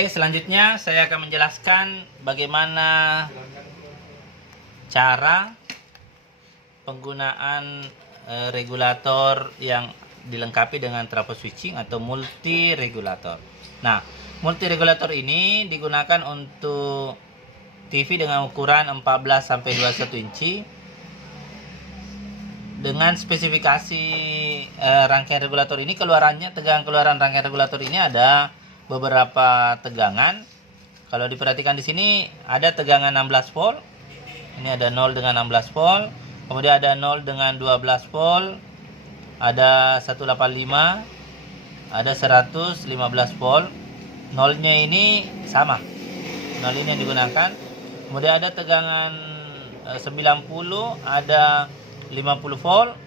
Oke, selanjutnya saya akan menjelaskan bagaimana cara penggunaan regulator yang dilengkapi dengan trafo switching atau multi regulator. Nah, multi regulator ini digunakan untuk TV dengan ukuran 14 sampai 21 inci dengan spesifikasi rangkaian regulator ini. Tegangan keluaran rangkaian regulator ini ada beberapa tegangan. Kalau diperhatikan di sini ada tegangan 16 volt. Ini ada 0 dengan 16 volt. Kemudian ada 0 dengan 12 volt. Ada 185. Ada 115 volt. Nolnya ini sama. Nol ini yang digunakan. Kemudian ada tegangan 90, ada 50 volt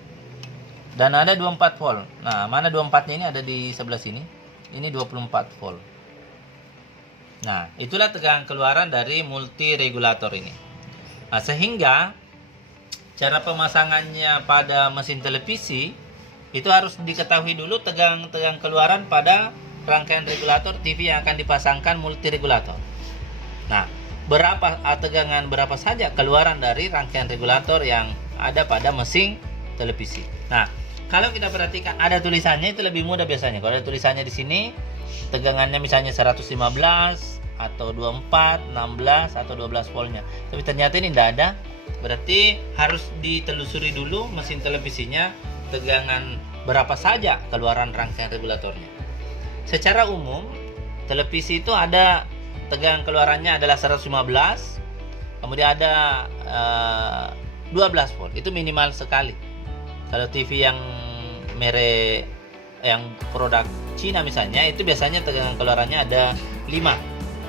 dan ada 24 volt. Nah, mana 24-nya ini ada di sebelah sini. Ini 24 volt. Nah, itulah tegangan keluaran dari multi regulator ini. Nah, sehingga cara pemasangannya pada mesin televisi itu harus diketahui dulu tegangan keluaran pada rangkaian regulator TV yang akan dipasangkan multi regulator. Nah, tegangan berapa saja keluaran dari rangkaian regulator yang ada pada mesin televisi. Nah, kalau kita perhatikan ada tulisannya itu lebih mudah biasanya. Kalau ada tulisannya di sini tegangannya misalnya 115 atau 24, 16 atau 12 voltnya. Tapi ternyata ini tidak ada. Berarti harus ditelusuri dulu mesin televisinya tegangan berapa saja keluaran rangkaian regulatornya. Secara umum televisi itu ada tegangan keluarannya adalah 115, kemudian ada 12 volt. Itu minimal sekali. Kalau TV yang merek yang produk Cina misalnya, itu biasanya tegangan keluarannya ada 5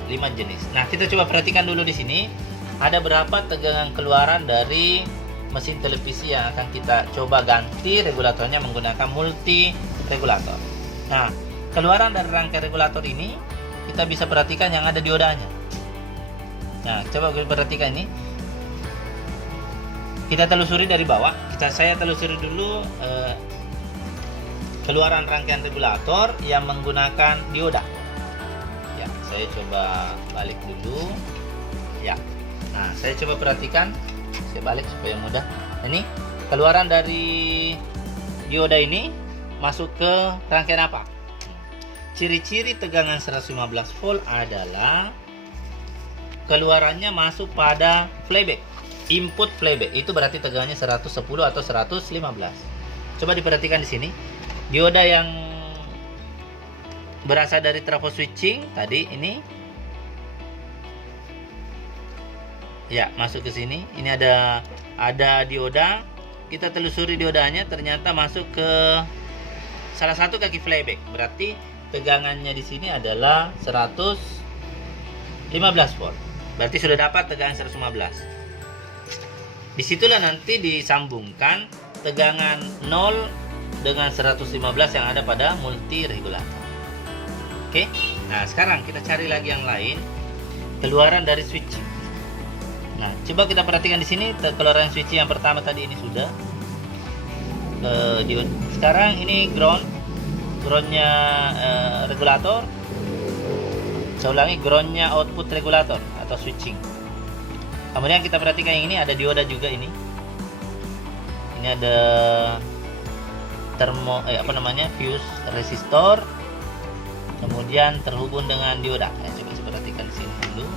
jenis. Nah, kita coba perhatikan dulu di sini ada berapa tegangan keluaran dari mesin televisi yang akan kita coba ganti regulatornya menggunakan multi regulator. Nah, keluaran dari rangkaian regulator ini kita bisa perhatikan yang ada diodanya. Nah, coba kita perhatikan ini. Kita telusuri dari bawah. Saya telusuri dulu keluaran rangkaian regulator yang menggunakan dioda. Ya, saya coba balik dulu. Ya. Nah, saya coba perhatikan. Saya balik supaya mudah. Ini keluaran dari dioda ini masuk ke rangkaian apa? Ciri-ciri tegangan 115 volt adalah keluarannya masuk pada playback. Input playback itu berarti tegangannya 110 atau 115. Coba diperhatikan di sini. Dioda yang berasal dari trafo switching tadi ini ya masuk ke sini. Ini ada dioda. Kita telusuri diodanya, ternyata masuk ke salah satu kaki playback. Berarti tegangannya di sini adalah 115 volt. Berarti sudah dapat tegangan 115. Disitulah nanti disambungkan tegangan 0 dengan 115 yang ada pada multi regulator. Oke. Nah, sekarang kita cari lagi yang lain. Keluaran dari switching. Nah, coba kita perhatikan di sini keluaran switching yang pertama tadi ini sudah. Sekarang ini groundnya regulator. Saya ulangi, groundnya output regulator atau switching. Kemudian kita perhatikan yang ini ada dioda juga ini. Ini ada fuse resistor. Kemudian terhubung dengan dioda. Coba saya perhatikan di sini dulu.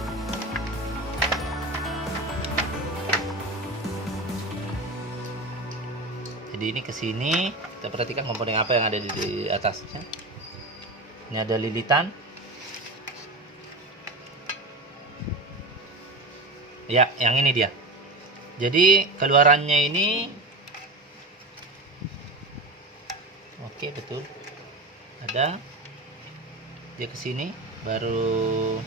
Jadi ini ke sini, kita perhatikan komponen apa yang ada di atasnya. Ini ada lilitan. Ya, yang ini dia. Jadi keluarannya ini oke, betul. Ada dia ke sini, baru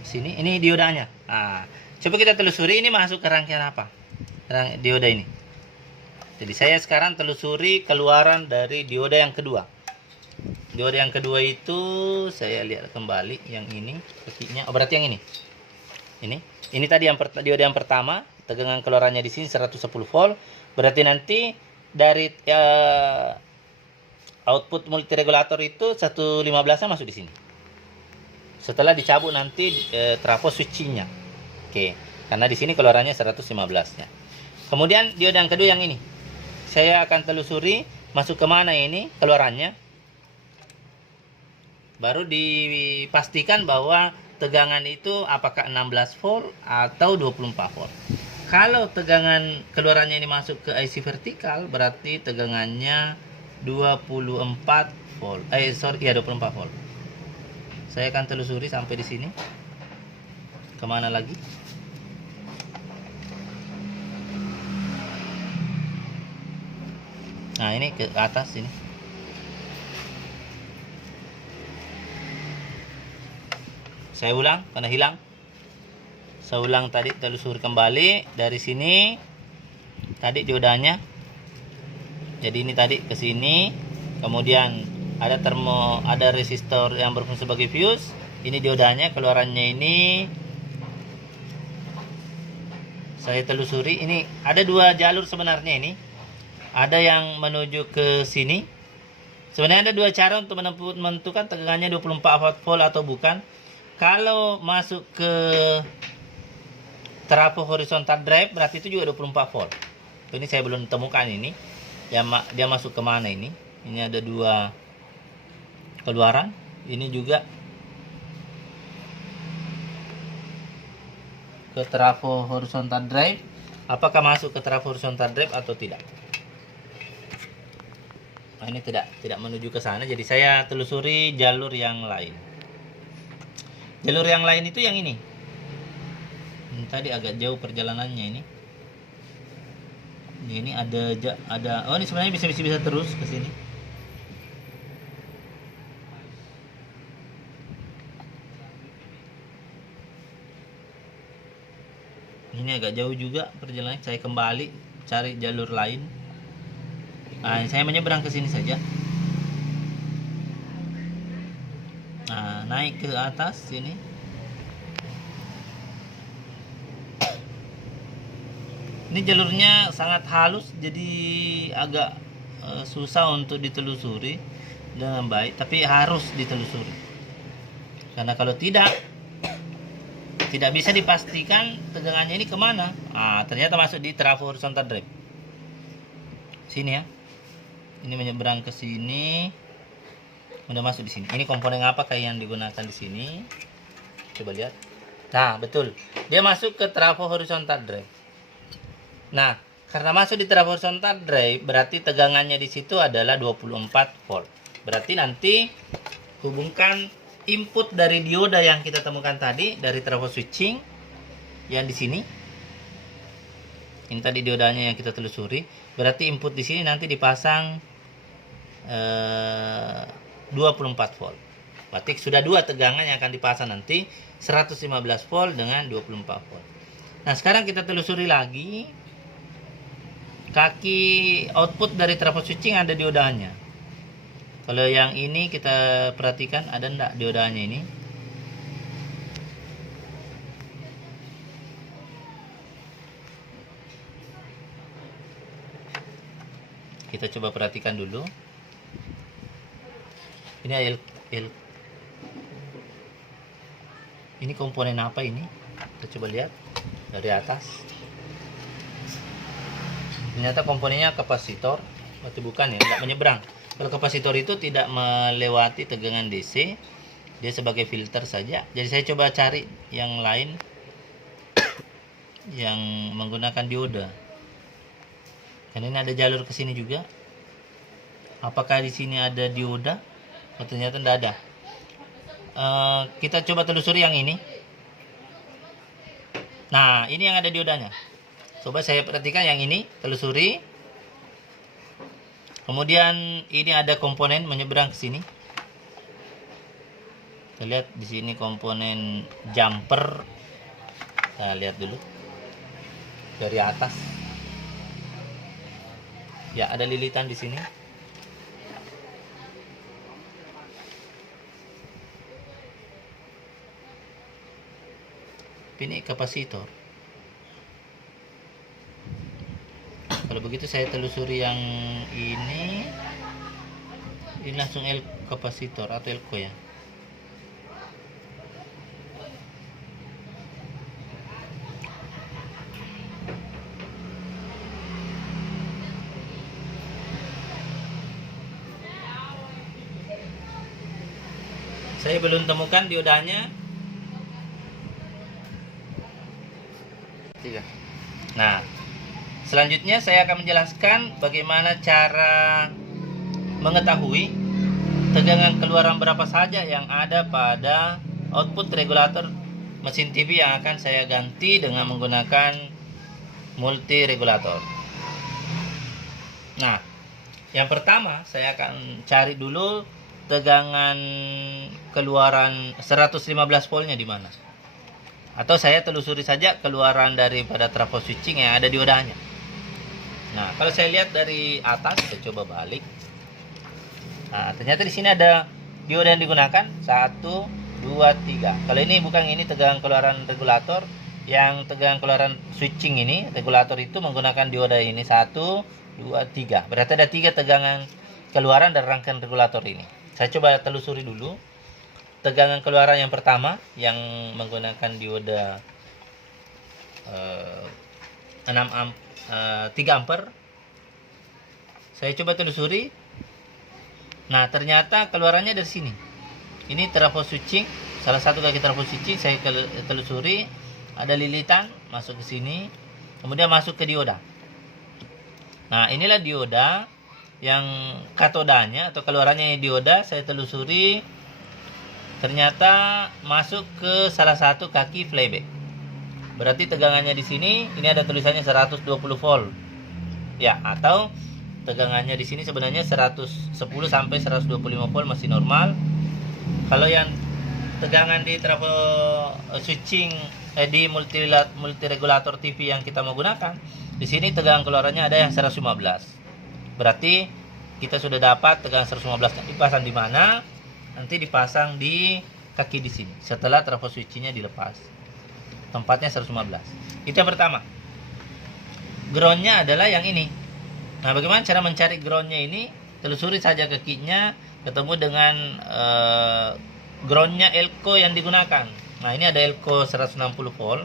sini. Ini diodanya. Nah, coba kita telusuri ini masuk ke rangkaian apa? Dioda ini. Jadi saya sekarang telusuri keluaran dari dioda yang kedua. Dioda yang kedua itu saya lihat kembali yang ini kakinya. Oh, berarti yang ini. Ini tadi dioda yang pertama, tegangan keluarannya di sini 110 volt. Berarti nanti dari output multi regulator itu 115-nya masuk di sini. Setelah dicabut nanti trafo switchingnya. Oke, karena di sini keluarannya 115-nya. Kemudian dioda yang kedua yang ini. Saya akan telusuri masuk ke mana ini keluarannya. Baru dipastikan bahwa tegangan itu apakah 16 volt atau 24 volt. Kalau tegangan keluarannya ini masuk ke IC vertikal, berarti tegangannya 24 volt. 24 volt. Saya akan telusuri sampai di sini. Kemana lagi? Nah, ini ke atas ini. Saya ulang karena hilang. Saya ulang tadi, telusuri kembali dari sini. Tadi diodanya. Jadi ini tadi ke sini. Kemudian ada resistor yang berfungsi sebagai fuse. Ini diodanya, keluarannya ini. Saya telusuri, ini ada dua jalur sebenarnya ini. Ada yang menuju ke sini. Sebenarnya ada dua cara untuk menentukan tegangannya 24 volt atau bukan. Kalau masuk ke trafo horizontal drive berarti itu juga 24 volt. Ini saya belum temukan ini. Dia masuk ke mana ini? Ini ada dua keluaran. Ini juga ke trafo horizontal drive. Apakah masuk ke trafo horizontal drive atau tidak? Nah, ini tidak menuju ke sana. Jadi saya telusuri jalur yang lain. Jalur yang lain itu yang ini. Tadi agak jauh perjalanannya ini. Ini ada oh, ini sebenarnya bisa terus ke sini. Ini agak jauh juga perjalanan. Saya kembali cari jalur lain. Nah, saya menyeberang ke sini saja. Nah, naik ke atas sini. Ini jalurnya sangat halus, jadi agak susah untuk ditelusuri dengan baik, tapi harus ditelusuri. Karena kalau tidak bisa dipastikan tegangannya ini kemana. Ah, ternyata masuk di trafo horizontal drive. Sini ya. Ini menyeberang ke sini. Udah masuk di sini. Ini komponen apa kayak yang digunakan di sini? Coba lihat. Nah, betul. Dia masuk ke trafo horizontal drive. Nah, karena masuk di trafo horizontal drive, berarti tegangannya di situ adalah 24 volt. Berarti nanti hubungkan input dari dioda yang kita temukan tadi dari trafo switching yang di sini. Ini tadi diodanya yang kita telusuri. Berarti input di sini nanti dipasang 24 volt. Berarti sudah dua tegangan yang akan dipasang nanti, 115 volt dengan 24 volt. Nah, sekarang kita telusuri lagi. Kaki output dari trafo switching ada diodanya. Kalau yang ini kita perhatikan ada enggak diodanya ini? Kita coba perhatikan dulu. Ini ini komponen apa ini? Kita coba lihat dari atas. Ternyata komponennya kapasitor, berarti bukan ya, tidak menyeberang. Kalau kapasitor itu tidak melewati tegangan DC, dia sebagai filter saja. Jadi saya coba cari yang lain yang menggunakan dioda. Karena ini ada jalur ke sini juga. Apakah di sini ada dioda? Oh, ternyata tidak ada. Kita coba telusuri yang ini. Nah, ini yang ada diodanya. Coba saya perhatikan yang ini, telusuri. Kemudian ini ada komponen menyeberang ke sini. Kita lihat di sini komponen jumper. Kita lihat dulu dari atas. Ya, ada lilitan di sini. Ini kapasitor. Kalau begitu saya telusuri yang ini langsung L kapasitor atau elko ya. saya belum temukan diodanya. Nah, selanjutnya saya akan menjelaskan bagaimana cara mengetahui tegangan keluaran berapa saja yang ada pada output regulator mesin TV yang akan saya ganti dengan menggunakan multi regulator. Nah, yang pertama saya akan cari dulu tegangan keluaran 115 voltnya di mana. Atau saya telusuri saja keluaran daripada trafo switching yang ada diodanya. Nah, kalau saya lihat dari atas, saya coba balik. Nah, ternyata di sini ada dioda yang digunakan 1, 2, 3. Kalau ini bukan, ini tegangan keluaran regulator. Yang tegangan keluaran switching ini, regulator itu menggunakan dioda ini 1, 2, 3. Berarti ada 3 tegangan keluaran dari rangkaian regulator ini. Saya coba telusuri dulu. Tegangan keluaran yang pertama yang menggunakan dioda 3 ampere. Saya coba telusuri. Nah, ternyata keluarannya dari sini. Ini trafo switching, salah satu kaki trafo switching saya telusuri, ada lilitan masuk ke sini, kemudian masuk ke dioda. Nah, inilah dioda yang katodanya atau keluarannya dioda saya telusuri. Ternyata masuk ke salah satu kaki flyback. Berarti tegangannya di sini, ini ada tulisannya 120 volt. Ya, atau tegangannya di sini sebenarnya 110 sampai 125 volt masih normal. Kalau yang tegangan di trafo switching di multi regulator TV yang kita mau gunakan, di sini tegangan keluarannya ada yang 115. Berarti kita sudah dapat tegangan 115 dipasang di mana? Nanti dipasang di kaki di sini setelah trafo switchingnya dilepas. Tempatnya 115. Itu yang pertama. Groundnya adalah yang ini. Nah, bagaimana cara mencari groundnya ini? Telusuri saja kakinya, ketemu dengan groundnya elko yang digunakan. Nah, ini ada elko 160 volt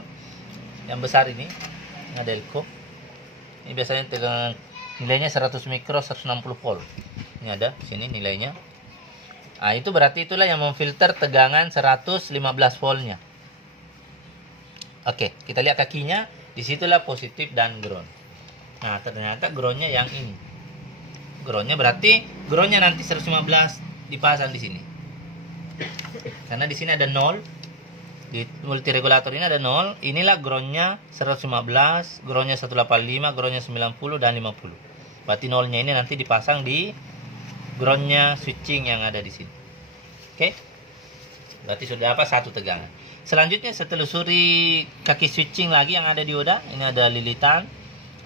yang besar ini. Ada elko. Ini biasanya tegangan nilainya 100 mikro 160 volt. Ini ada sini nilainya. Nah, itu berarti itulah yang memfilter tegangan 115 voltnya. Oke, kita lihat kakinya. Disitulah positif dan ground. Nah, ternyata groundnya yang ini. Groundnya berarti groundnya nanti 115 dipasang di sini. Karena di sini ada 0. Di multi regulator ini ada 0. Inilah groundnya 115, groundnya 185, groundnya 90 dan 50. Berarti nolnya ini nanti dipasang di groundnya switching yang ada di sini. Oke, berarti sudah apa? Satu tegangan. Selanjutnya saya telusuri kaki switching lagi yang ada dioda. Ini ada lilitan,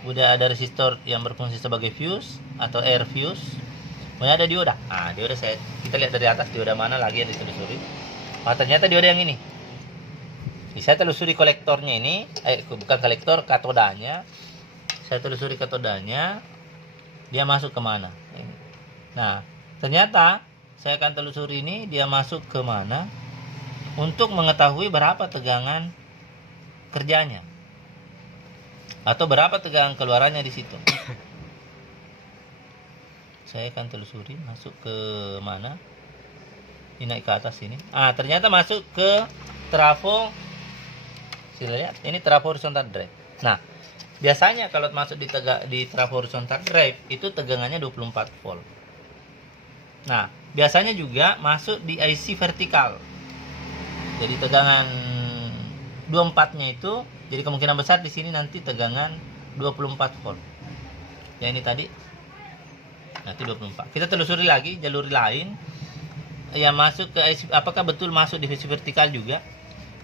udah ada resistor yang berfungsi sebagai fuse atau air fuse. Kemudian ada dioda. Nah, dioda kita lihat dari atas dioda mana lagi yang ditelusuri. Oh, ternyata dioda yang ini. Saya telusuri kolektornya ini, bukan kolektor, katodanya. Saya telusuri katodanya, dia masuk ke mana? Nah, ternyata saya akan telusuri ini dia masuk ke mana untuk mengetahui berapa tegangan kerjanya atau berapa tegangan keluarannya di situ. Saya akan telusuri masuk ke mana. Ini naik ke atas ini. Ah, ternyata masuk ke trafo. Sila lihat, ini trafo horizontal drive. Nah, biasanya kalau masuk di trafo horizontal drive itu tegangannya 24 volt. Nah, biasanya juga masuk di IC vertikal. Jadi tegangan 24-nya itu, jadi kemungkinan besar di sini nanti tegangan 24 volt. Ya, ini tadi nanti 24. Kita telusuri lagi jalur lain yang masuk ke IC, apakah betul masuk di IC vertikal juga?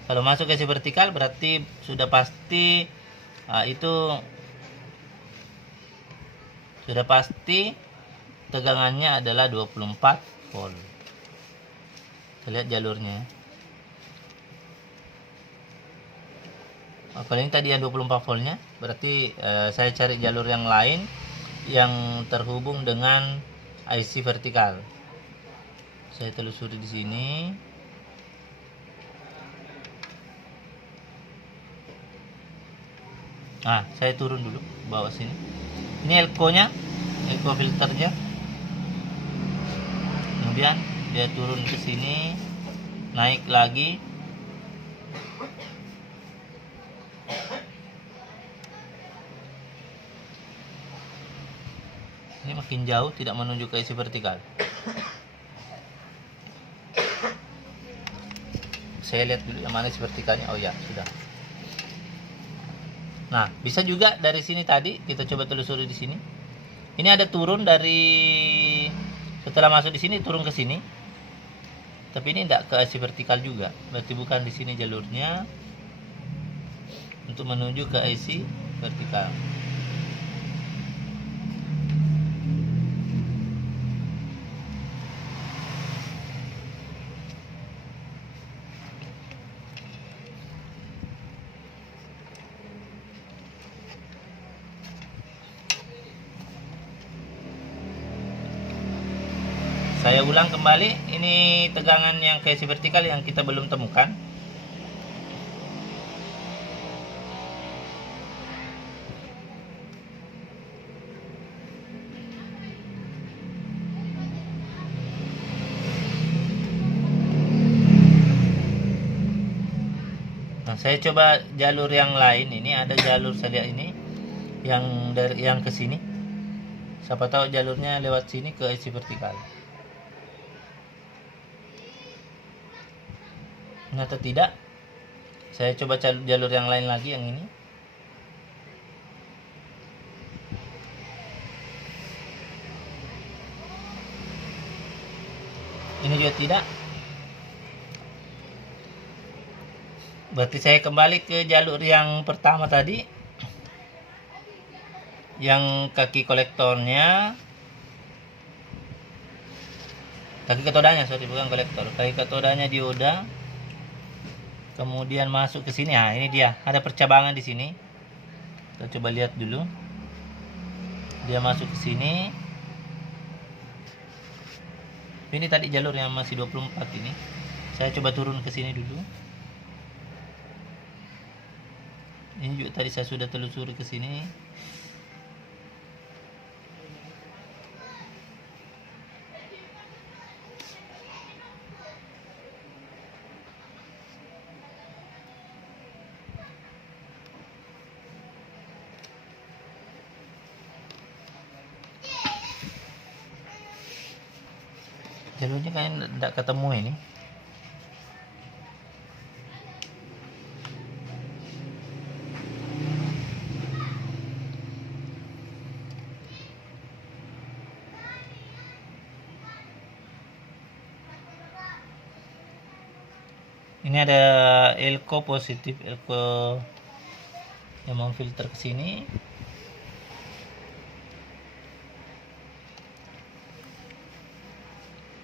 Kalau masuk ke IC vertikal berarti sudah pasti itu sudah pasti tegangannya adalah 24 volt. Kita lihat jalurnya. Kalau ini tadi yang 24 voltnya, berarti saya cari jalur yang lain yang terhubung dengan IC vertikal. Saya telusuri di sini. Nah, saya turun dulu bawah sini. Ini elko-nya, elko filternya. Kemudian dia turun ke sini. naik lagi. Ini makin jauh, tidak menuju ke isi vertikal. Saya lihat dulu yang mana isi vertikalnya. Oh ya, sudah. Nah, bisa juga dari sini tadi kita coba telusuri di sini. Ini ada turun dari, setelah masuk di sini turun ke sini. Tapi ini tidak ke isi vertikal juga. Berarti bukan di sini jalurnya untuk menuju ke isi vertikal. Saya ulang kembali, ini tegangan yang ke isi vertikal yang kita belum temukan. Nah, saya coba jalur yang lain. Ini ada jalur, saya lihat ini yang dari yang ke sini. Siapa tahu jalurnya lewat sini ke isi vertikal. Atau tidak, saya coba jalur yang lain lagi, yang ini. Ini juga tidak. Berarti saya kembali ke jalur yang pertama tadi, yang kaki kolektornya, kaki katodanya, sorry, bukan kolektor, kaki katodanya dioda. Kemudian masuk ke sini. Nah, ini dia. Ada percabangan di sini. Kita coba lihat dulu. Dia masuk ke sini. Ini tadi jalur yang masih 24 ini. Saya coba turun ke sini dulu. Ini juga tadi saya sudah telusuri ke sini. Jalurnya kan tidak ketemu ini. Ini ada elko positif, elko yang memfilter ke sini.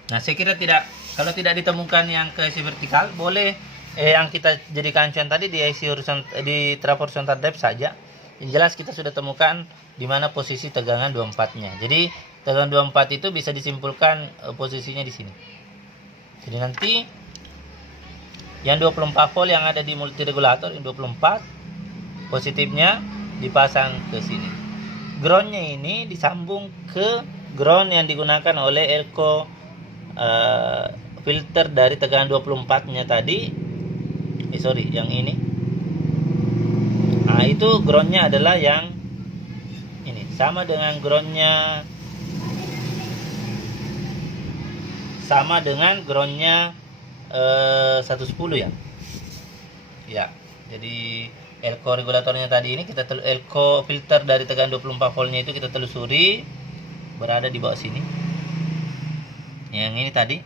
Nah, saya kira tidak, kalau tidak ditemukan yang ke isi vertikal, boleh yang kita jadikan acuan tadi di isi horizontal, di trafo horizontal depth saja. Yang jelas kita sudah temukan di mana posisi tegangan 24-nya. Jadi tegangan 24 itu bisa disimpulkan posisinya di sini. Jadi nanti yang 24 volt yang ada di multiregulator, yang 24 positifnya dipasang ke sini. Groundnya ini disambung ke ground yang digunakan oleh elko filter dari tegangan 24-nya tadi. Yang ini. Nah, itu groundnya adalah yang ini, sama dengan groundnya, 110 ya. Ya, jadi elko regulatornya tadi ini kita elko filter dari tegangan 24 voltnya itu kita telusuri berada di bawah sini. Yang ini tadi.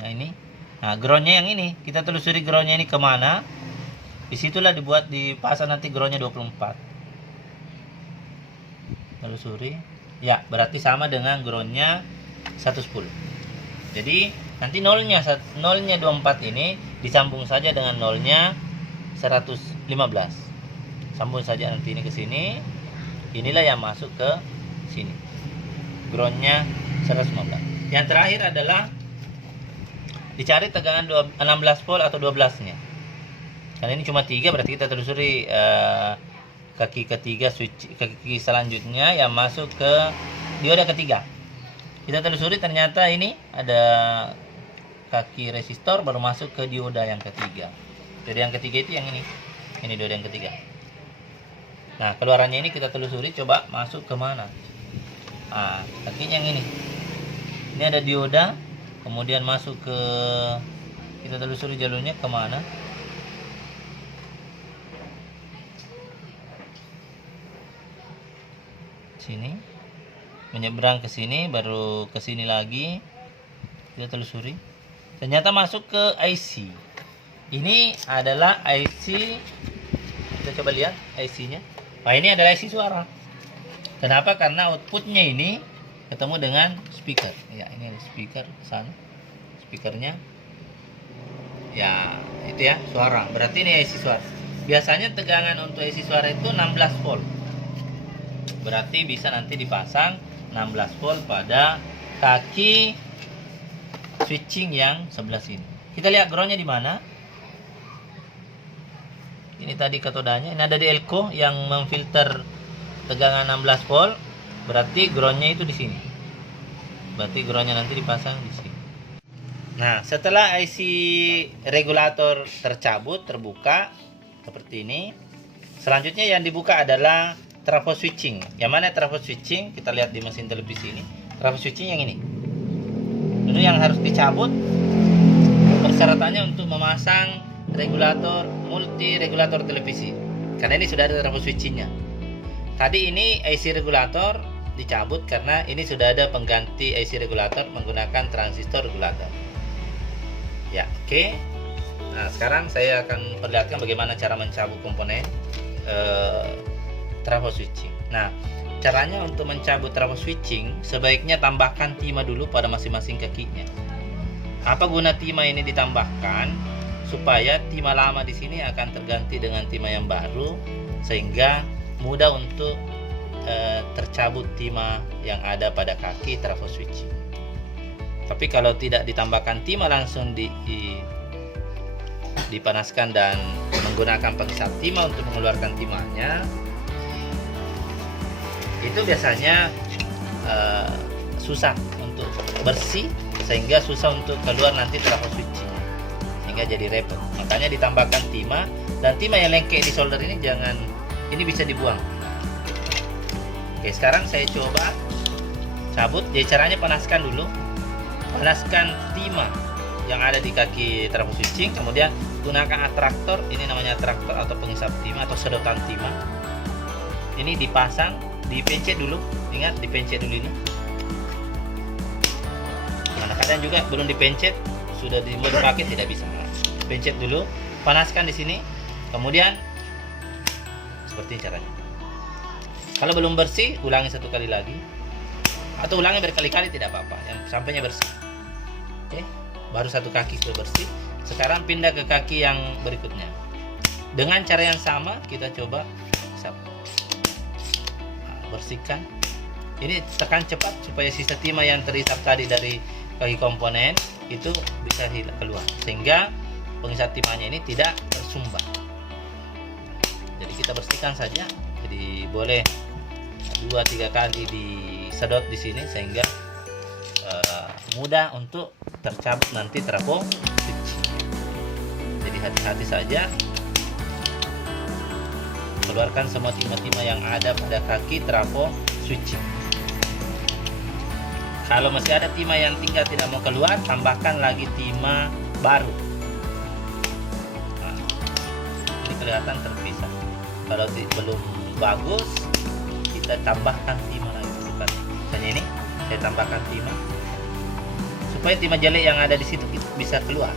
Nah, ini. Nah, groundnya yang ini. Kita telusuri groundnya ini kemana. Disitulah dipasang nanti groundnya 24. Telusuri. Ya, berarti sama dengan groundnya 110. Jadi, nanti nolnya 24 ini disambung saja dengan nolnya 115. Sambung saja nanti ini ke sini. Inilah yang masuk ke sini. Groundnya 115. Yang terakhir adalah dicari tegangan 16 volt atau 12-nya. Karena ini cuma 3, berarti kita telusuri kaki ketiga switch, kaki selanjutnya yang masuk ke dioda ketiga. Kita telusuri ternyata ini ada kaki resistor baru masuk ke dioda yang ketiga. Dioda yang ketiga itu yang ini. Ini dioda yang ketiga. Nah, keluarannya ini kita telusuri, coba masuk ke mana. Ah, kakinya yang ini. Ini ada dioda, kemudian masuk ke, kita telusuri jalurnya kemana. Sini, menyeberang ke sini, baru ke sini lagi. Kita telusuri. Ternyata masuk ke IC. Ini adalah IC. Kita coba lihat IC-nya. Nah, ini adalah IC suara. Kenapa? Karena outputnya ini ketemu dengan speaker. Ya, ini ada speaker sana. Speakernya. Ya, itu ya, suara. Berarti ini IC suara. Biasanya tegangan untuk IC suara itu 16 volt. Berarti bisa nanti dipasang 16 volt pada kaki switching yang sebelah sini. Kita lihat groundnya di mana. Ini tadi katodanya, ini ada di elko yang memfilter tegangan 16 volt. Berarti groundnya itu di sini. Berarti groundnya nanti dipasang di sini. Nah, setelah IC regulator tercabut, terbuka seperti ini. Selanjutnya yang dibuka adalah trafo switching. Yang mana trafo switching? Kita lihat di mesin televisi ini. Trafo switching yang ini. Ini yang harus dicabut. Persyaratannya untuk memasang regulator multi regulator televisi, karena ini sudah ada trafo switchingnya. Tadi ini IC regulator dicabut karena ini sudah ada pengganti IC regulator menggunakan transistor regulator. Ya, oke. Nah, sekarang saya akan perlihatkan bagaimana cara mencabut komponen trafo switching. Nah, caranya untuk mencabut trafo switching, sebaiknya tambahkan timah dulu pada masing-masing kakinya. Apa guna timah ini ditambahkan? Supaya timah lama di sini akan terganti dengan timah yang baru, sehingga mudah untuk tercabut timah yang ada pada kaki trafo switching. Tapi kalau tidak ditambahkan timah, langsung dipanaskan dan menggunakan penghisap timah untuk mengeluarkan timahnya, itu biasanya susah untuk bersih, sehingga susah untuk keluar nanti trafo switching, sehingga jadi repot. Makanya ditambahkan timah, dan timah yang lengket di solder ini jangan, ini bisa dibuang. Oke, sekarang saya coba cabut. Jadi caranya panaskan dulu, panaskan timah yang ada di kaki trafo switching, kemudian gunakan atraktor. Ini namanya atraktor atau penghisap timah atau sedotan timah. Ini dipasang, dipencet dulu. Ingat, dipencet dulu ini. Kadang-kadang juga belum dipencet, sudah dipakai tidak bisa. Pencet dulu, panaskan di sini, kemudian seperti ini caranya. Kalau belum bersih, ulangi satu kali lagi, atau ulangi berkali-kali tidak apa-apa, yang sampainya bersih. Oke, baru satu kaki sudah bersih. Sekarang pindah ke kaki yang berikutnya. Dengan cara yang sama, kita coba bersihkan. Ini tekan cepat supaya sisa timah yang terhisap tadi dari kaki komponen itu bisa keluar, sehingga penghisap timahnya ini tidak tersumbat. Jadi kita bersihkan saja. Jadi boleh 2-3 kali disedot di sini, sehingga mudah untuk tercabut nanti trafo switching. Jadi hati-hati saja, keluarkan semua timah-timah yang ada pada kaki trafo switching. Kalau masih ada timah yang tinggal tidak mau keluar, tambahkan lagi timah baru. Nah, ini kelihatan terpisah. Kalau belum bagus, kita tambahkan timah lagi. Misalnya ini, saya tambahkan timah supaya timah jelek yang ada di situ bisa keluar.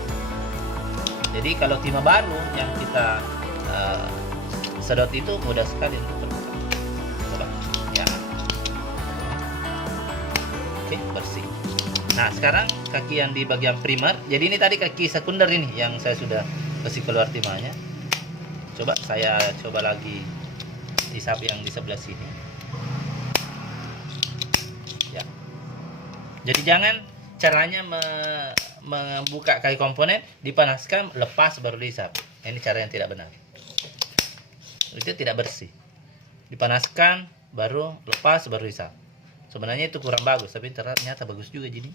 Jadi kalau timah baru yang kita sedot itu mudah sekali untuk terbuka. Coba, ya. Oke, bersih. Nah, sekarang kaki yang di bagian primer. Jadi ini tadi kaki sekunder ini yang saya sudah kasih keluar timahnya. Coba saya coba lagi hisap yang di sebelah sini. Ya. Jadi jangan caranya membuka kaki komponen, dipanaskan, lepas baru dihisap. Ini cara yang tidak benar. Itu tidak bersih. Dipanaskan, baru lepas, baru hisap. Sebenarnya itu kurang bagus, tapi ternyata bagus juga jadi.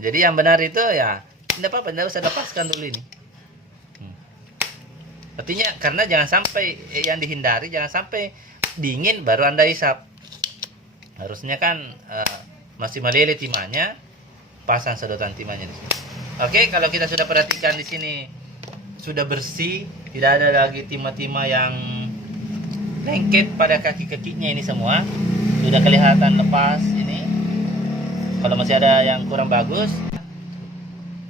Jadi yang benar itu ya tidak apa-apa, tidak usah lepaskan dulu ini. Artinya karena jangan sampai yang dihindari, jangan sampai dingin baru Anda hisap. Harusnya kan masih meleleh timahnya, pasang sedotan timahnya di sini. Oke, kalau kita sudah perhatikan di sini sudah bersih, tidak ada lagi timah-timah yang lengket pada kaki-kakinya ini semua. Sudah kelihatan lepas ini. Kalau masih ada yang kurang bagus.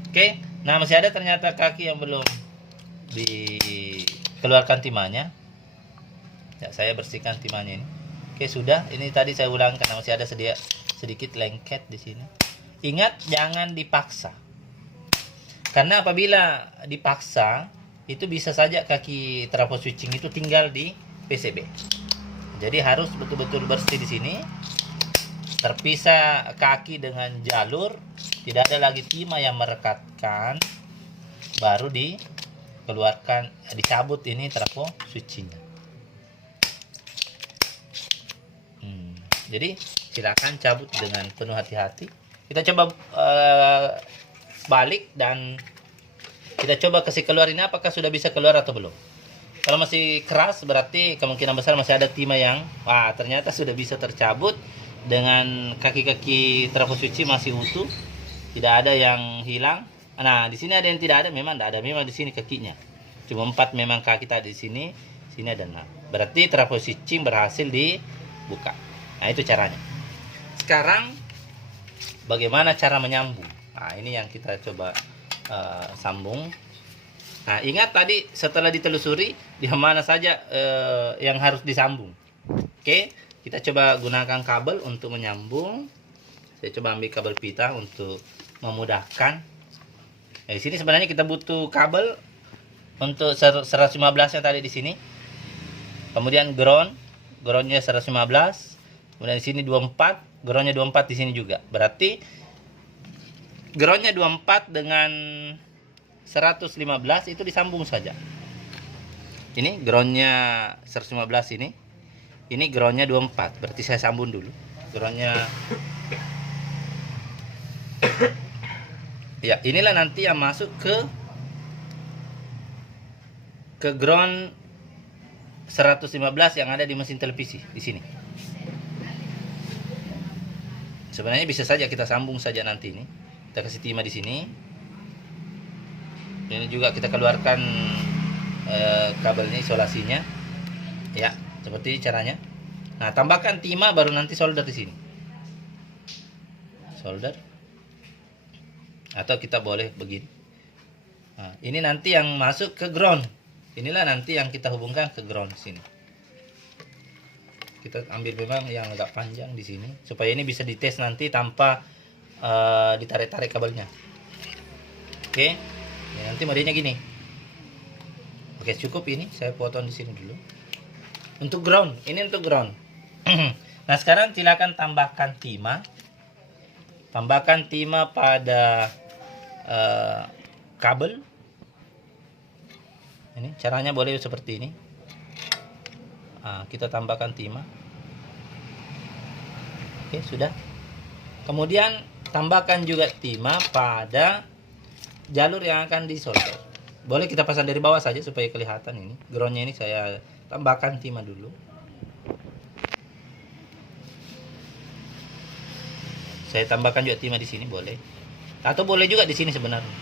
Oke, nah masih ada ternyata kaki yang belum dikeluarkan timahnya. Ya, saya bersihkan timahnya ini. Oke, sudah. Ini tadi saya ulang karena masih ada sedikit lengket di sini. Ingat, jangan dipaksa. Karena apabila dipaksa, itu bisa saja kaki trafo switching itu tinggal di PCB. Jadi harus betul-betul bersih di sini. Terpisah kaki dengan jalur, tidak ada lagi timah yang merekatkan, baru dikeluarkan, dicabut ini trafo switchingnya. Jadi silakan cabut dengan penuh hati-hati. Kita coba balik dan kita coba kasih keluar ini, apakah sudah bisa keluar atau belum. Kalau masih keras berarti kemungkinan besar masih ada timah yang ternyata sudah bisa tercabut dengan kaki-kaki trafo switching masih utuh, tidak ada yang hilang. Nah, di sini ada yang tidak ada, memang tidak ada, memang di sini kakinya. Cuma 4 memang kaki tadi di sini ada 6. Berarti trafo switching berhasil dibuka. Nah, itu caranya. Sekarang bagaimana cara menyambung? Nah, ini yang kita coba sambung. Nah, ingat tadi setelah ditelusuri di mana saja yang harus disambung. Oke, kita coba gunakan kabel untuk menyambung. Saya coba ambil kabel pita untuk memudahkan. Nah, di sini sebenarnya kita butuh kabel untuk 115 yang tadi di sini. Kemudian groundnya 115. Kemudian di sini 24, groundnya 24 di sini juga. Berarti groundnya 24 dengan 115 itu disambung saja. Ini groundnya 115 ini. Ini groundnya 24. Berarti saya sambung dulu. Groundnya. Ya, inilah nanti yang masuk ke ground 115 yang ada di mesin televisi di sini. Sebenarnya bisa saja kita sambung saja nanti ini. Kita kasih timah di sini. Ini juga kita keluarkan kabelnya, isolasinya. Ya, seperti caranya. Nah, tambahkan timah baru nanti solder di sini. Solder. Atau kita boleh begini. Nah, ini nanti yang masuk ke ground. Inilah nanti yang kita hubungkan ke ground sini. Kita ambil memang yang agak panjang di sini supaya ini bisa dites nanti tanpa ditarik-tarik kabelnya. Oke. Ya, nanti modelnya gini. Oke, cukup ini saya potong di sini dulu. Untuk ground, ini untuk ground. Nah, sekarang silakan tambahkan timah. Tambahkan timah pada kabel. Ini caranya boleh seperti ini. Kita tambahkan timah. Oke, sudah. Kemudian tambahkan juga timah pada jalur yang akan disolder. Boleh kita pasang dari bawah saja supaya kelihatan ini. Groundnya ini saya tambahkan timah dulu. Saya tambahkan juga timah di sini boleh. Atau boleh juga di sini sebenarnya.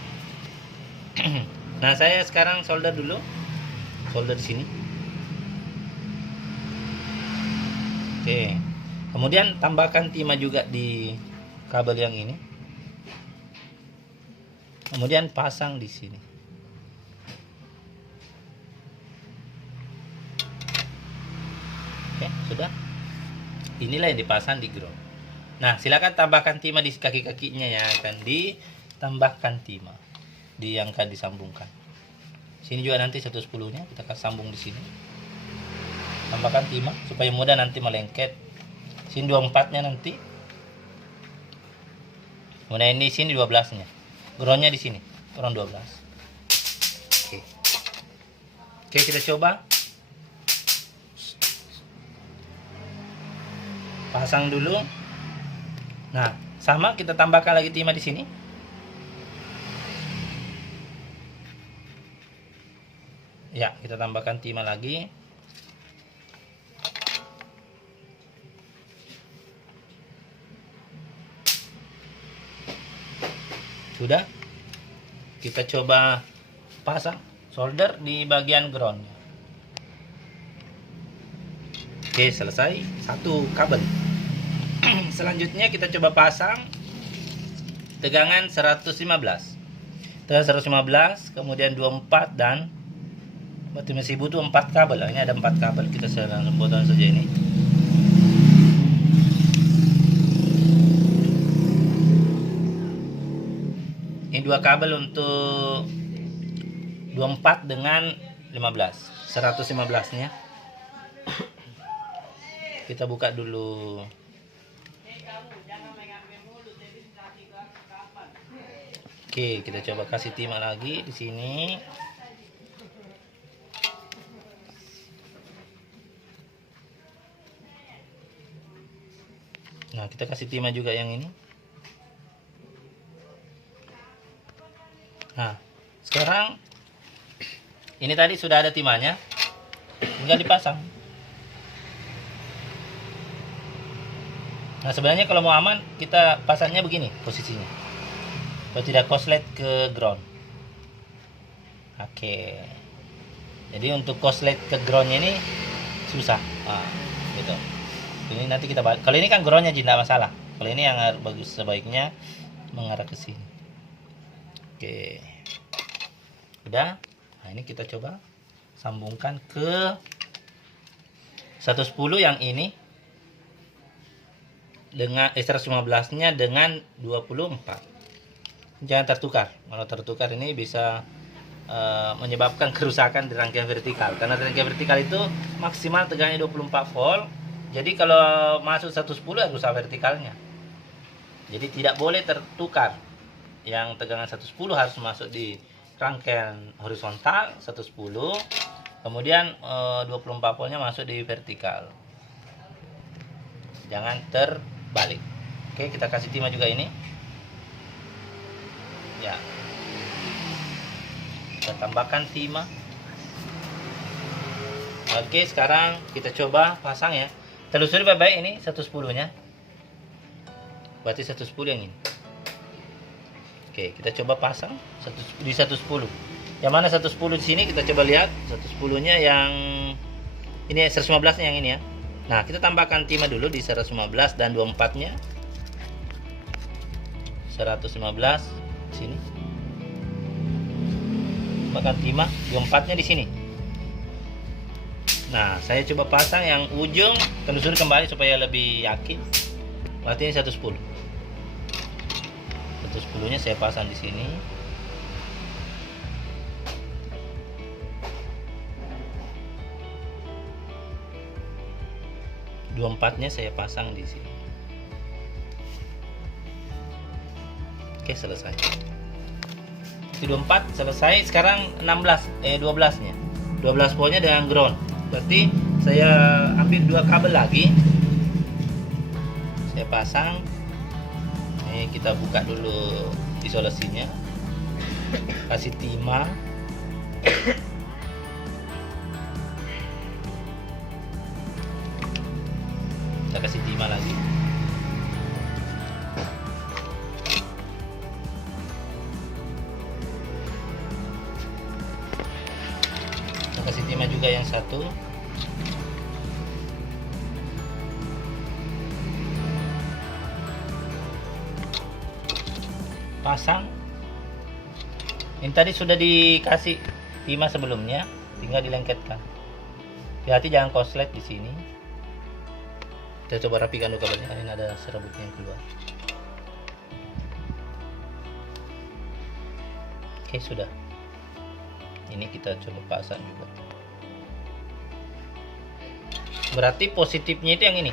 Nah, saya sekarang solder dulu. Solder di sini. Oke. Kemudian tambahkan timah juga di kabel yang ini. Kemudian pasang di sini. Oke, sudah. Inilah yang dipasang di ground. Nah, silakan tambahkan timah di kaki-kakinya yang akan ditambahkan timah di yang akan disambungkan. Sini juga nanti 110-nya kita akan sambung di sini. Tambahkan timah supaya mudah nanti melengket. Sini 24-nya nanti. Kemudian ini sini 12-nya. Groundnya di sini, ground 12. Oke. Oke, kita coba. pasang dulu. Nah, sama kita tambahkan lagi timah di sini. Ya, kita tambahkan timah lagi. Sudah. Kita coba pasang solder di bagian ground. Oke, selesai. Satu kabel. Selanjutnya kita coba pasang tegangan 115. Tegangan 115, kemudian 24 dan berarti masih butuh 4 kabel. Ini ada 4 kabel, kita sembunyikan saja ini. Ini 2 kabel untuk 24 dengan 15. 115 nya. Kita buka dulu. Oke, kita coba kasih timah lagi di sini. Nah, kita kasih timah juga yang ini. Nah, sekarang ini tadi sudah ada timahnya, tinggal dipasang. Nah, sebenarnya kalau mau aman kita pasangnya begini posisinya, supaya tidak korslet ke ground. Oke. Jadi untuk korslet ke groundnya ini susah. Nah, gitu. Ini nanti kita balik. Kalau ini kan groundnya tidak masalah. Kalau ini yang bagus, sebaiknya mengarah ke sini. Oke. Udah. Nah, ini kita coba sambungkan ke 110 yang ini dengan 115-nya dengan 24. Jangan tertukar. Kalau tertukar ini bisa menyebabkan kerusakan di rangkaian vertikal. Karena rangkaian vertikal itu maksimal tegangannya 24 volt. Jadi kalau masuk 110 harus rusak vertikalnya. Jadi tidak boleh tertukar. Yang tegangan 110 harus masuk di rangkaian horizontal 110. Kemudian 24 voltnya masuk di vertikal. Jangan terbalik. Oke, kita kasih timah juga ini. Ya. Kita tambahkan timah. Oke, sekarang kita coba pasang ya. Telusuri baik-baik ini 110-nya. Berarti 110 yang ini. Oke, kita coba pasang di 110. Yang mana 110 di sini kita coba lihat 110-nya yang ini 115 yang ini ya. Nah, kita tambahkan timah dulu di 115 dan 24-nya. 115 di sini. Tambahkan timah 24-nya di sini. Nah, saya coba pasang yang ujung, telusuri kembali supaya lebih yakin. Berarti ini 110. 110-nya saya pasang di sini. Dua empatnya saya pasang di sini. Oke, selesai. 24 selesai. Sekarang 12-nya. 12 voltnya dengan ground. Berarti saya ambil 2 kabel lagi. Saya pasang. Ini kita buka dulu isolasinya. Kasih timah. Kita kasih timah lagi. Kita kasih timah juga yang satu. Pasang. Ini tadi sudah dikasih timah sebelumnya, tinggal dilengketkan. Hati-hati jangan korslet di sini. Kita coba rapikan dulu kabelnya. Ini ada serabutnya yang keluar. Oke, sudah. Ini kita coba pasang juga. Berarti positifnya itu yang ini,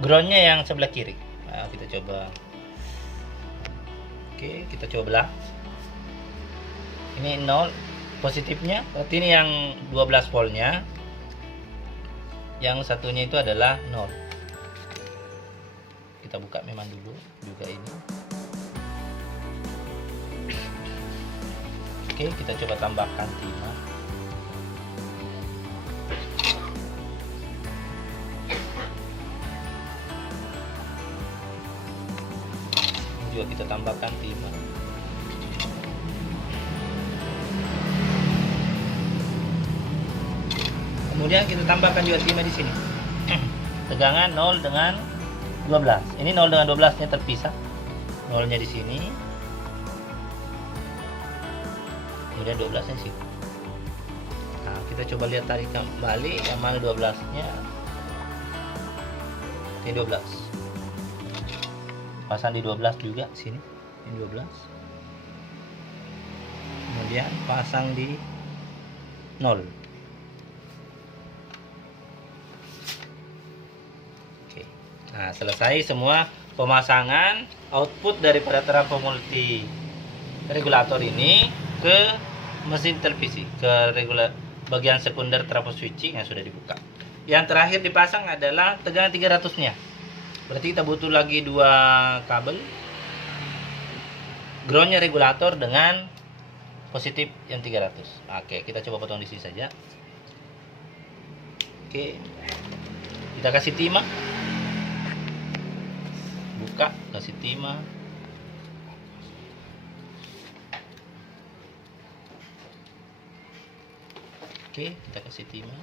groundnya yang sebelah kiri. Nah, kita coba. Oke, kita coba belah. Ini 0 positifnya, berarti ini yang 12 voltnya. Yang satunya itu adalah 0. kita buka memang dulu juga ini. Oke, kita coba tambahkan timah. Ini juga kita tambahkan timah. Kemudian kita tambahkan juga timah di sini. Tegangan 0 dengan 12. Ini 0 dengan 12-nya terpisah. 0-nya di sini. Kemudian 12-nya di sini. Nah, kita coba lihat tarik kembali yang mana 12-nya. Ini 12. Pasang di 12 juga sini. Ini 12. Kemudian pasang di 0. Nah, selesai semua pemasangan output daripada trafo multi regulator ini ke mesin televisi, ke bagian sekunder trafo switching yang sudah dibuka. Yang terakhir dipasang adalah tegangan 300-nya. Berarti kita butuh lagi 2 kabel. Groundnya regulator dengan positif yang 300. Oke, kita coba potong di sini saja. Oke. Kita kasih timah. Buka, kasih timah. Oke, kita kasih timah.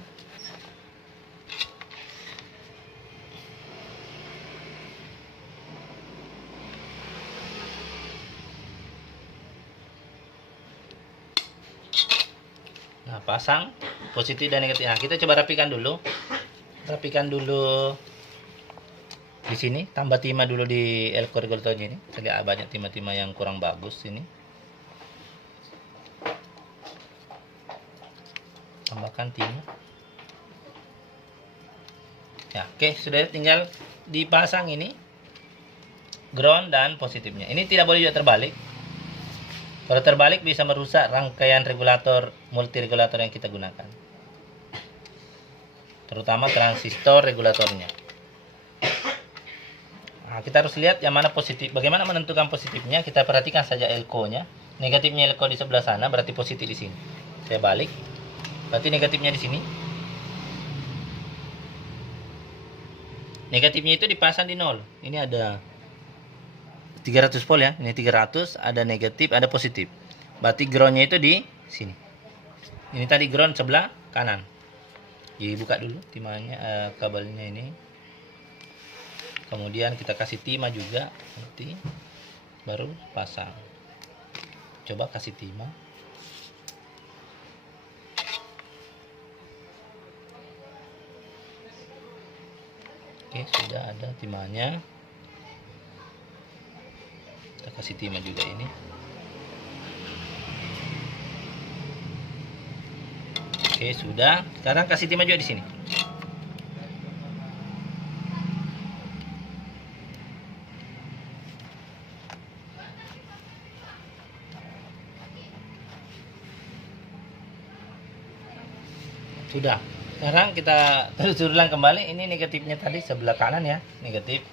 Nah, pasang positif dan negatif. Nah, kita coba rapikan dulu. Rapikan dulu di sini, tambah timah dulu di elko regulatornya ini. Saya lihat banyak timah-timah yang kurang bagus ini. Tambahkan timah. Ya, oke, sudah tinggal dipasang ini ground dan positifnya. Ini tidak boleh juga terbalik. Kalau terbalik bisa merusak rangkaian regulator multi regulator yang kita gunakan. Terutama transistor regulatornya. Nah, kita harus lihat yang mana positif. Bagaimana menentukan positifnya? Kita perhatikan saja elko-nya. Negatifnya elko di sebelah sana, berarti positif di sini. Saya balik. Berarti negatifnya di sini. Negatifnya itu dipasang di 0. Ini ada 300 volt ya. Ini 300, ada negatif, ada positif. Berarti groundnya itu di sini. Ini tadi ground sebelah kanan. Dibuka dulu timahnya, kabelnya ini. Kemudian kita kasih timah juga nanti baru pasang. Coba kasih timah. Oke, sudah ada timahnya. Kita kasih timah juga ini. Oke, sudah. Sekarang kasih timah juga di sini. Sudah. Sekarang kita telusuri kembali. Ini negatifnya tadi sebelah kanan ya, negatif.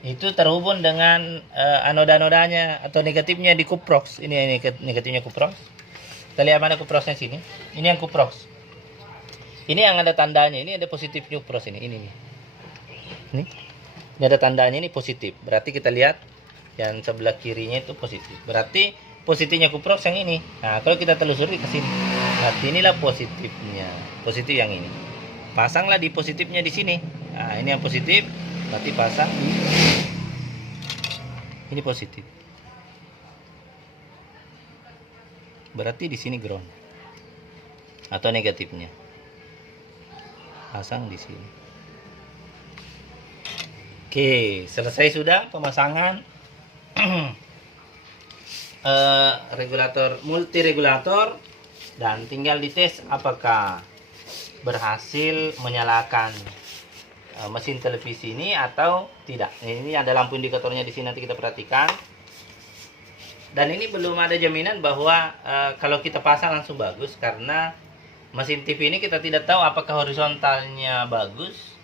Itu terhubung dengan anoda-anodanya atau negatifnya di kuprox. Ini negatifnya kuprox. Kita lihat mana kuproxnya sini. Ini yang kuprox. Ini yang ada tandanya. Ini ada positif kuprox ini. Ini. Ini ada tandanya, ini positif. Berarti kita lihat yang sebelah kirinya itu positif. Berarti positifnya kuprox yang ini. Nah, kalau kita telusuri ke sini. Berarti inilah positifnya. Positif yang ini. Pasanglah di positifnya di sini. Nah, ini yang positif. Berarti pasang di ini positif. Berarti di sini ground atau negatifnya. Pasang di sini. Oke, selesai sudah pemasangan regulator multi regulator. Dan tinggal dites apakah berhasil menyalakan mesin televisi ini atau tidak. Ini ada lampu indikatornya di sini, nanti kita perhatikan. Dan ini belum ada jaminan bahwa kalau kita pasang langsung bagus, karena mesin TV ini kita tidak tahu apakah horizontalnya bagus,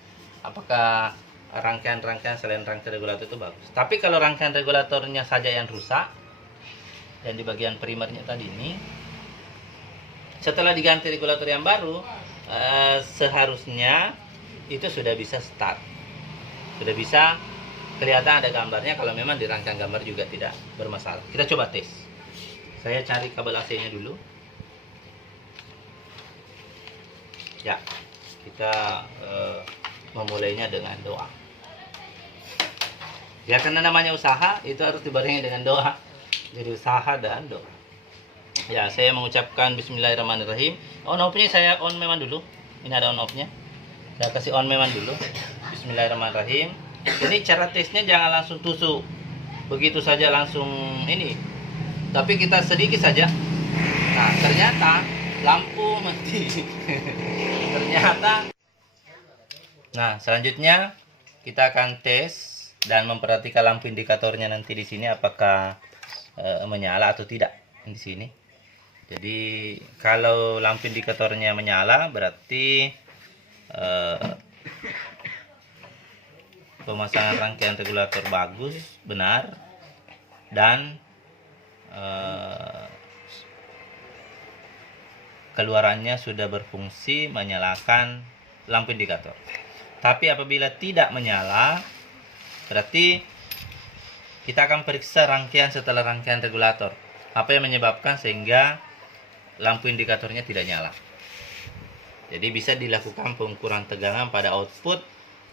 apakah rangkaian-rangkaian selain rangkaian regulator itu bagus. Tapi kalau rangkaian regulatornya saja yang rusak dan di bagian primernya tadi ini, setelah diganti regulator yang baru, seharusnya itu sudah bisa start, sudah bisa kelihatan ada gambarnya. Kalau memang di rangkaian gambar juga tidak bermasalah. Kita coba tes. Saya cari kabel AC-nya dulu. Ya, kita memulainya dengan doa. Ya, karena namanya usaha itu harus dibarengi dengan doa. Jadi usaha dan doa. Ya, saya mengucapkan bismillahirrahmanirrahim. On off-nya saya on memang dulu. Ini ada on off-nya. Saya kasih on memang dulu. Bismillahirrahmanirrahim. Ini cara tesnya jangan langsung tusuk. Begitu saja langsung ini. Tapi kita sedikit saja. Nah, ternyata lampu mati. Ternyata. Nah, selanjutnya kita akan tes dan memperhatikan lampu indikatornya nanti di sini apakah menyala atau tidak di sini. Jadi kalau lampu indikatornya menyala berarti pemasangan rangkaian regulator bagus, benar, dan keluarannya sudah berfungsi menyalakan lampu indikator. Tapi apabila tidak menyala, berarti kita akan periksa rangkaian setelah rangkaian regulator. Apa yang menyebabkan sehingga lampu indikatornya tidak nyala. Jadi bisa dilakukan pengukuran tegangan pada output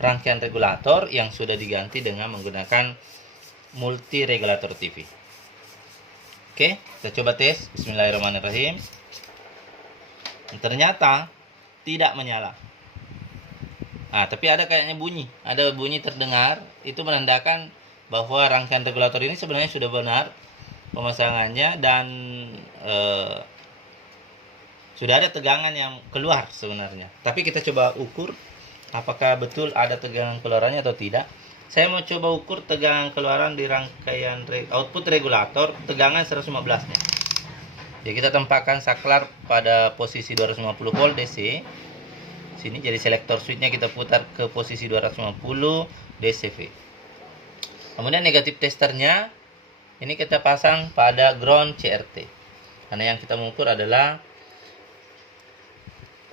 rangkaian regulator yang sudah diganti dengan menggunakan multi regulator TV. Oke, kita coba tes. Bismillahirrahmanirrahim. Ternyata tidak menyala. Nah, tapi ada kayaknya bunyi. Ada bunyi terdengar. Itu menandakan bahwa rangkaian regulator ini sebenarnya sudah benar pemasangannya dan sudah ada tegangan yang keluar sebenarnya. Tapi kita coba ukur apakah betul ada tegangan keluarannya atau tidak. Saya mau coba ukur tegangan keluaran di rangkaian output regulator, tegangan 115-nya. Jadi kita tempatkan saklar pada posisi 250 volt DC. Sini jadi selektor switchnya kita putar ke posisi 250 DCV. Kemudian negatif testernya ini kita pasang pada ground CRT. Karena yang kita mengukur adalah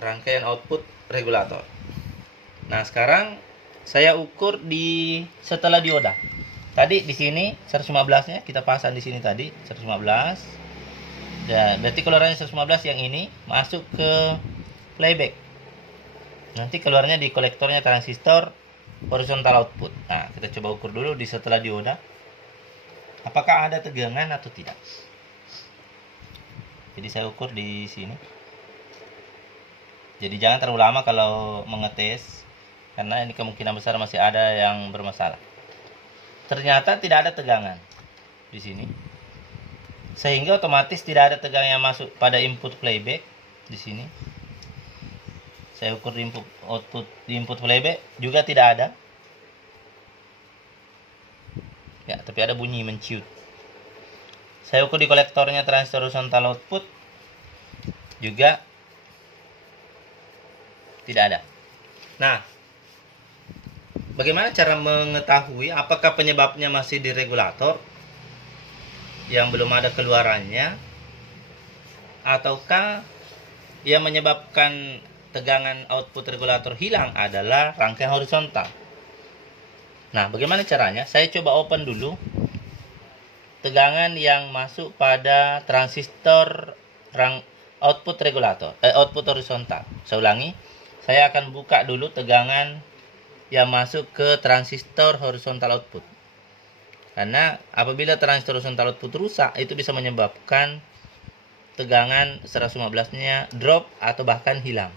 rangkaian output regulator. Nah, sekarang saya ukur di setelah dioda. Tadi di sini 115-nya kita pasang di sini tadi 115. Ya, berarti keluarannya 115 yang ini masuk ke playback. Nanti keluarnya di kolektornya transistor horizontal output. Nah, kita coba ukur dulu di setelah dioda. Apakah ada tegangan atau tidak? Jadi saya ukur di sini. Jadi jangan terlalu lama kalau mengetes, karena ini kemungkinan besar masih ada yang bermasalah. Ternyata tidak ada tegangan di sini, sehingga otomatis tidak ada tegangan yang masuk pada input playback di sini. Saya ukur di input playback juga tidak ada. Ya, tapi ada bunyi menciut. Saya ukur di kolektornya transistor horizontal output juga tidak ada. Nah, bagaimana cara mengetahui apakah penyebabnya masih di regulator yang belum ada keluarannya, ataukah yang menyebabkan tegangan output regulator hilang adalah rangkaian horizontal? Nah, bagaimana caranya? Saya coba open dulu tegangan yang masuk pada transistor output regulator, output horizontal. Saya ulangi, saya akan buka dulu tegangan yang masuk ke transistor horizontal output. Karena apabila transistor horizontal output rusak, itu bisa menyebabkan tegangan 115-nya drop atau bahkan hilang.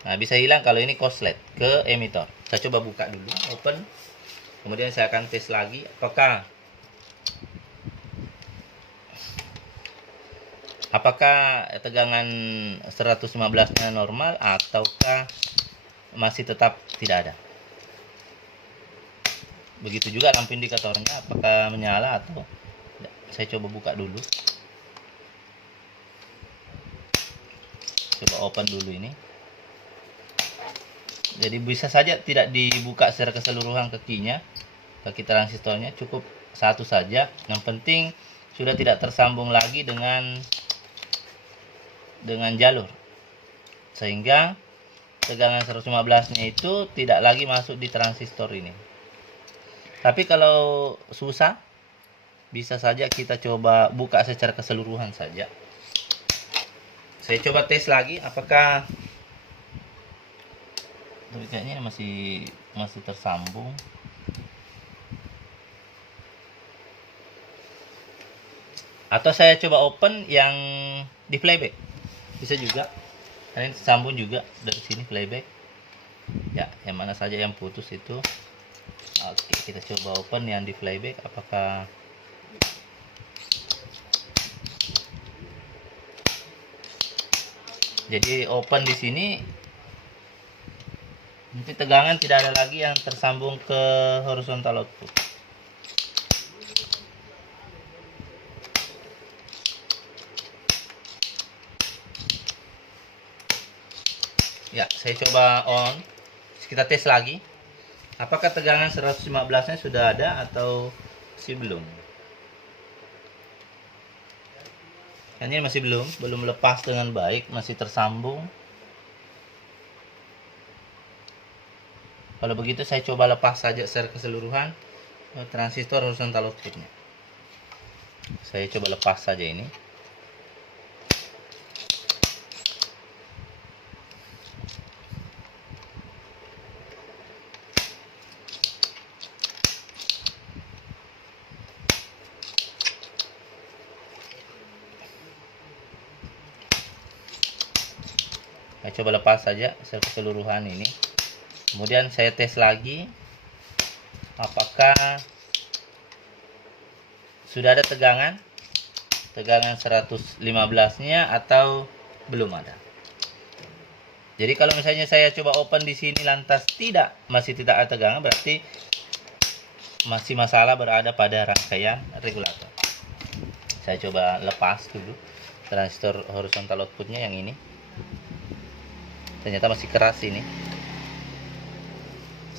Nah, bisa hilang kalau ini korslet ke emitter. Saya coba buka dulu, open. Kemudian saya akan tes lagi apakah tegangan 115-nya normal ataukah masih tetap tidak ada. Begitu juga lampu indikatornya apakah menyala atau tidak. Saya coba buka dulu. Coba open dulu ini. Jadi bisa saja tidak dibuka secara keseluruhan kakinya, kaki transistornya cukup satu saja. Yang penting sudah tidak tersambung lagi dengan jalur, sehingga tegangan 115-nya itu tidak lagi masuk di transistor ini. Tapi kalau susah, bisa saja kita coba buka secara keseluruhan saja. Saya coba tes lagi apakah, tapi kayaknya masih tersambung. Atau saya coba open yang di playback, bisa juga. Ini sambung juga dari sini playback. Ya, yang mana saja yang putus itu. Oke, kita coba open yang di playback apakah jadi open di sini. Nanti tegangan tidak ada lagi yang tersambung ke horizontal output. Ya, saya coba on. Kita tes lagi. Apakah tegangan 115-nya sudah ada atau masih belum? Ini masih belum lepas dengan baik, masih tersambung. Kalau begitu saya coba lepas saja secara keseluruhan transistor horizontal outputnya. Saya coba lepas saja ini. Saya coba lepas saja secara keseluruhan ini. Kemudian saya tes lagi apakah sudah ada tegangan 115-nya atau belum ada. Jadi kalau misalnya saya coba open di sini lantas masih tidak ada tegangan, berarti masih masalah berada pada rangkaian regulator. Saya coba lepas dulu transistor horizontal outputnya yang ini. Ternyata masih keras ini.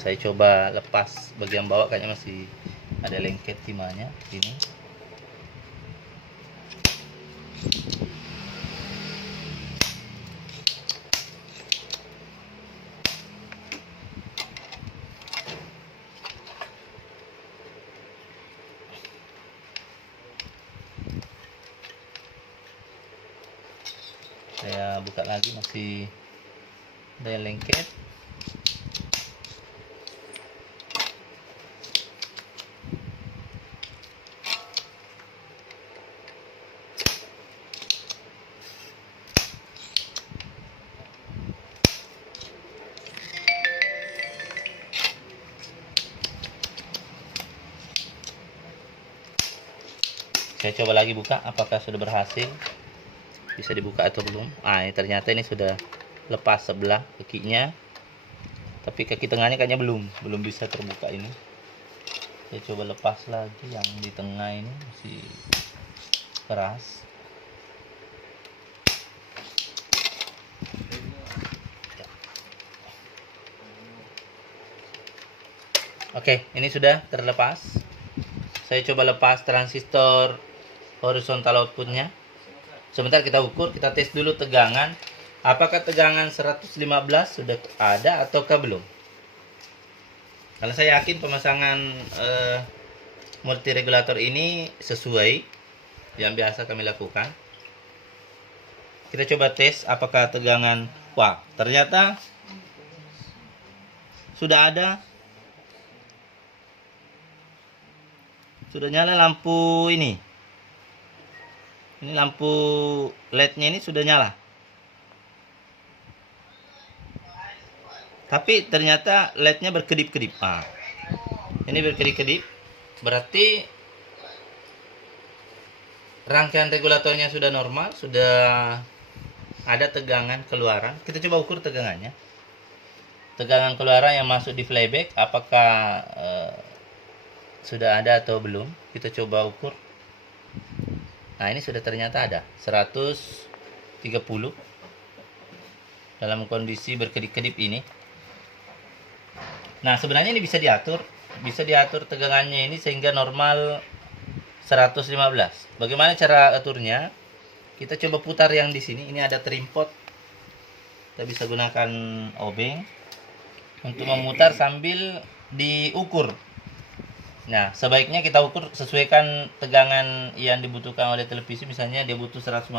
Saya coba lepas bagian bawah, kayaknya masih ada lengket timahnya ini. Saya buka lagi, masih ada yang lengket. Saya coba lagi buka apakah sudah berhasil, bisa dibuka atau belum. Ini ternyata ini sudah lepas sebelah kakinya, tapi kaki tengahnya kayaknya belum bisa terbuka ini. Saya coba lepas lagi yang di tengah ini, masih keras. Oke, ini sudah terlepas. Saya coba lepas transistor horizontal outputnya. Sebentar kita ukur, kita tes dulu tegangan. Apakah tegangan 115 sudah ada ataukah belum? Karena saya yakin pemasangan multiregulator ini sesuai yang biasa kami lakukan. Kita coba tes apakah tegangan. Wah, ternyata sudah ada. Sudah nyala lampu ini. Ini lampu LED-nya ini sudah nyala. Tapi ternyata LED-nya berkedip-kedip. Ini berkedip-kedip. Berarti rangkaian regulatornya sudah normal, sudah ada tegangan keluaran. Kita coba ukur tegangannya. Tegangan keluaran yang masuk di playback apakah sudah ada atau belum? Kita coba ukur. Nah, ini sudah ternyata ada 130 dalam kondisi berkedip-kedip ini. Nah, sebenarnya ini bisa diatur tegangannya ini sehingga normal 115. Bagaimana cara aturnya? Kita coba putar yang di sini. Ini ada trimpot. Kita bisa gunakan obeng untuk memutar sambil diukur. Nah, sebaiknya kita ukur sesuaikan tegangan yang dibutuhkan oleh televisi. Misalnya dia butuh 115,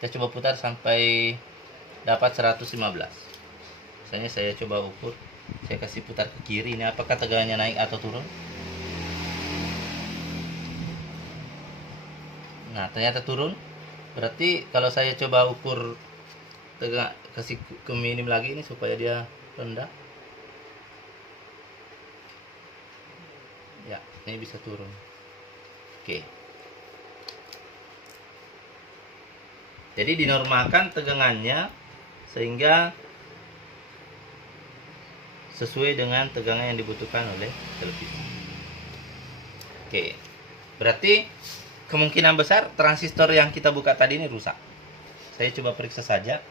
kita coba putar sampai dapat 115. Misalnya saya coba ukur, saya kasih putar ke kiri. Ini apakah tegangannya naik atau turun? Nah, ternyata turun. Berarti kalau saya coba ukur tegang, kasih ke minim lagi ini supaya dia rendah. Ya, ini bisa turun. Oke. Jadi dinormalkan tegangannya sehingga sesuai dengan tegangan yang dibutuhkan oleh televisi. Oke. Berarti kemungkinan besar transistor yang kita buka tadi ini rusak. Saya coba periksa saja.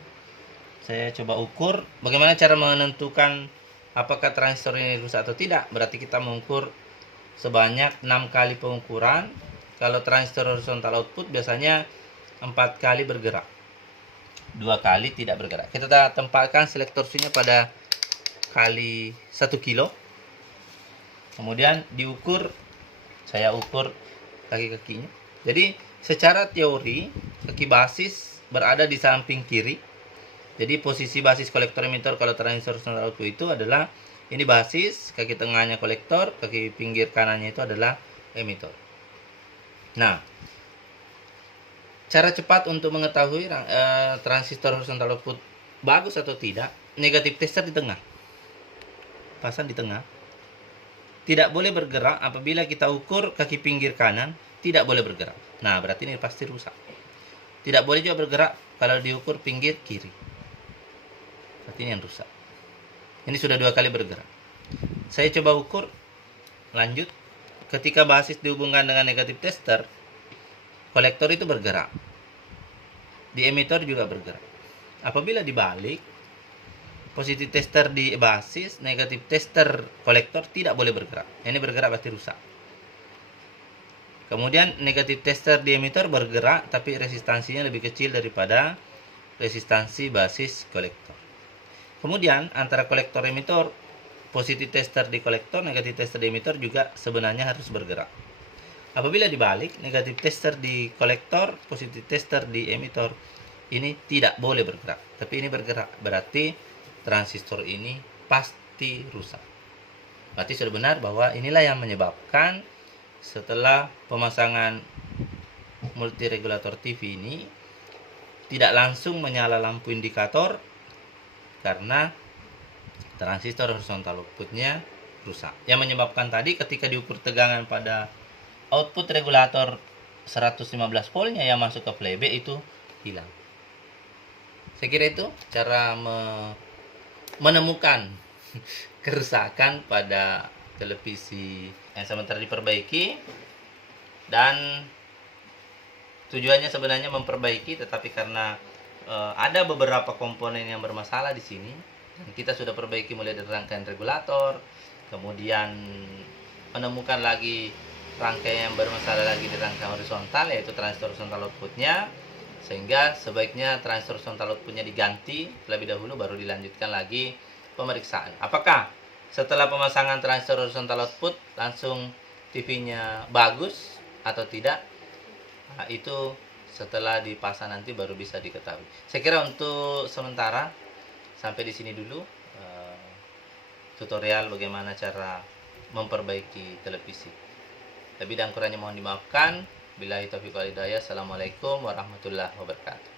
Saya coba ukur. Bagaimana cara menentukan apakah transistor ini rusak atau tidak? Berarti kita mengukur sebanyak 6 kali pengukuran. Kalau transistor horizontal output biasanya 4 kali bergerak, 2 kali tidak bergerak. Kita tempatkan selektor switch-nya pada kali 1 kilo. Kemudian diukur, saya ukur kaki-kakinya. Jadi secara teori kaki basis berada di samping kiri. Jadi posisi basis kolektor emitor kalau transistor horizontal output itu adalah ini basis, kaki tengahnya kolektor, kaki pinggir kanannya itu adalah emitor. Nah, cara cepat untuk mengetahui transistor horizontal output bagus atau tidak, negatif tester di tengah. Pasang di tengah. Tidak boleh bergerak apabila kita ukur kaki pinggir kanan, tidak boleh bergerak. Nah, berarti ini pasti rusak. Tidak boleh juga bergerak kalau diukur pinggir kiri. Berarti ini yang rusak. Ini sudah 2 kali bergerak. Saya coba ukur, lanjut. Ketika basis dihubungkan dengan negatif tester, kolektor itu bergerak. Di emitor juga bergerak. Apabila dibalik, positif tester di basis, negatif tester kolektor tidak boleh bergerak. Ini bergerak pasti rusak. Kemudian negatif tester di emitor bergerak, tapi resistansinya lebih kecil daripada resistansi basis kolektor. Kemudian antara kolektor emitor, positif tester di kolektor, negatif tester di emitor juga sebenarnya harus bergerak. Apabila dibalik, negatif tester di kolektor, positif tester di emitor, ini tidak boleh bergerak. Tapi ini bergerak, berarti transistor ini pasti rusak. Berarti sudah benar bahwa inilah yang menyebabkan setelah pemasangan multiregulator TV ini tidak langsung menyala lampu indikator karena transistor horizontal outputnya rusak. Yang menyebabkan tadi ketika diukur tegangan pada output regulator 115 voltnya yang masuk ke playback itu hilang. Saya kira itu cara menemukan kerusakan pada televisi yang sementara diperbaiki, dan tujuannya sebenarnya memperbaiki, tetapi karena ada beberapa komponen yang bermasalah di sini dan kita sudah perbaiki mulai dari rangkaian regulator, kemudian menemukan lagi rangkaian yang bermasalah lagi di rangkaian horizontal, yaitu transistor horizontal outputnya, sehingga sebaiknya transistor horizontal outputnya diganti terlebih dahulu baru dilanjutkan lagi pemeriksaan. Apakah setelah pemasangan transistor horizontal output langsung TV-nya bagus atau tidak? Nah, itu setelah dipasang nanti baru bisa diketahui. Saya kira untuk sementara sampai di sini dulu tutorial bagaimana cara memperbaiki televisi. Lebih dan kurangnya mohon dimaafkan. Billahi taufiq wal hidayah. Assalamualaikum warahmatullahi wabarakatuh.